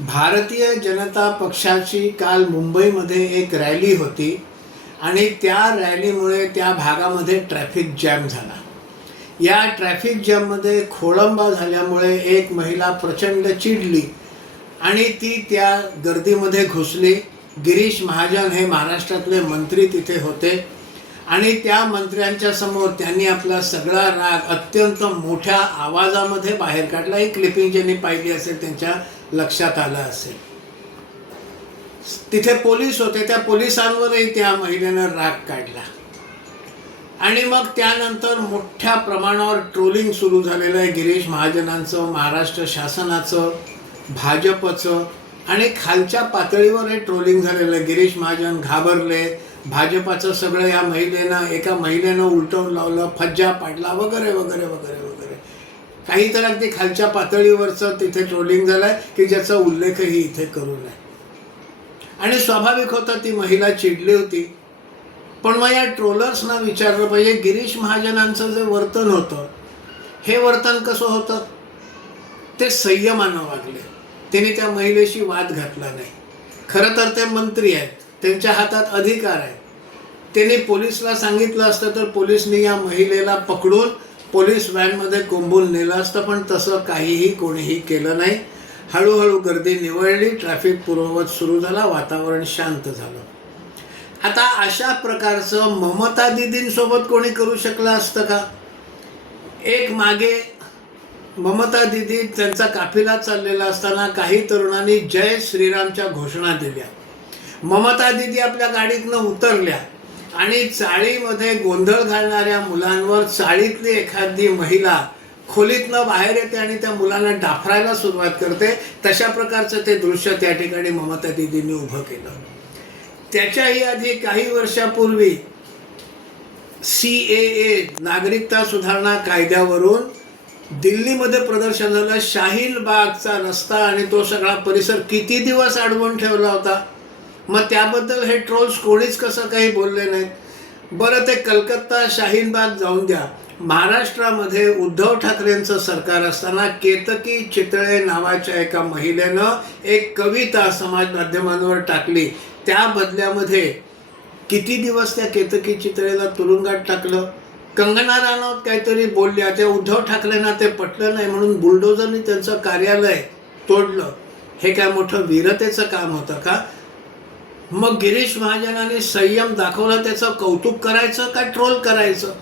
भारतीय जनता पक्षाची काल मुंबईमध्ये एक रॅली होती आणि त्या रॅलीमुळे त्या भागामध्ये ट्रॅफिक जॅम झाला. या ट्रॅफिक जॅममध्ये खोळंबा झाल्यामुळे एक महिला प्रचंड चिडली आणि ती त्या गर्दीमध्ये घुसली. गिरीश महाजन हे महाराष्ट्रातले मंत्री तिथे होते आणि त्या मंत्र्यांच्या समोर त्यांनी आपला सगळा राग अत्यंत मोठ्या आवाजामध्ये बाहेर काढला. ही क्लिपिंग ज्यांनी पाहिली असेल त्यांच्या लक्षात आलं असेल. तिथे पोलीस होते, त्या पोलिसांवरही त्या महिलेनं राग काढला आणि मग त्यानंतर मोठ्या प्रमाणावर ट्रोलिंग सुरू झालेलं आहे गिरीश महाजनांचं, महाराष्ट्र शासनाचं, भाजपचं आणि खालच्या पातळीवर हे ट्रोलिंग झालेलं आहे. गिरीश महाजन घाबरले, भाजपाचं सगळं या महिलेनं, एका महिलेनं उलटवून लावलं, फज्जा पाडला वगैरे वगैरे वगैरे वगैरे. काही तर अगदी खालच्या पातळीवरचं तिथे ट्रोलिंग झालं आहे की ज्याचा उल्लेखही इथे करू नये. आणि स्वाभाविक होतं, ती महिला चिडली होती. पण मग या ट्रोलर्सना विचारलं पाहिजे, गिरीश महाजनांचं जे वर्तन होतं हे वर्तन कसं होतं? ते संयमानं वागले, त्यांनी त्या महिलेशी वाद घातला नाही. खरं तर ते मंत्री आहेत, त्यांच्या हातात अधिकार आहे. त्यांनी पोलिसला सांगितलं असतं तर पोलिसनी या महिलेला पकडून पोलीस व्हॅनमध्ये कोंबून नेलं असतं, पण तसं काहीही कोणीही केलं नाही. हळूहळू गर्दी निवळली, ट्रॅफिक पूर्ववत सुरू झाला, वातावरण शांत झालं. आता अशा प्रकारचं ममता दीदींसोबत कोणी करू शकलं असतं का? एक मागे ममता दीदी त्यांचा काफिला चाललेला असताना काही तरुणांनी जय श्रीरामच्या घोषणा दिल्या. ममता दीदी आपल्या गाडीतनं उतरल्या आणि चाळीमध्ये गोंधळ घालणाऱ्या मुलांवर चाळीतली एखादी महिला खोलीतनं बाहेर येते आणि त्या मुलांना डाफरायला सुरुवात करते. तशा प्रकारचं ते दृश्य त्या ठिकाणी ममता दीदींनी उभं केलं. त्याच्याही आधी काही वर्षापूर्वी CAA नागरिकता सुधारणा कायद्यावरून दिल्लीमध्ये प्रदर्शन झालं. शाहीन बागचा रस्ता आणि तो सगळा परिसर किती दिवस अडवून ठेवला होता. मग त्याबद्दल हे ट्रोल्स कोणीच कसं काही बोलले नाहीत. बरं, ते कलकत्ता शाहीन बाग जाऊन द्या. महाराष्ट्रामध्ये उद्धव ठाकरेंचं सरकार असताना केतकी चितळे नावाच्या एका महिलेनं एक कविता समाज माध्यमांवर टाकली. त्या बदल्यामध्ये किती दिवस त्या केतकी चितळेला तुरुंगात टाकलं. कंगना राणौत काहीतरी बोलल्या, त्या उद्धव ठाकरेंना ते पटलं नाही म्हणून बुलडोझरनी त्यांचं कार्यालय तोडलं. हे काय मोठं वीरतेचं काम होतं का? मग गिरीश महाजनांनी संयम दाखवला, त्याचं कौतुक करायचं का ट्रोल करायचं?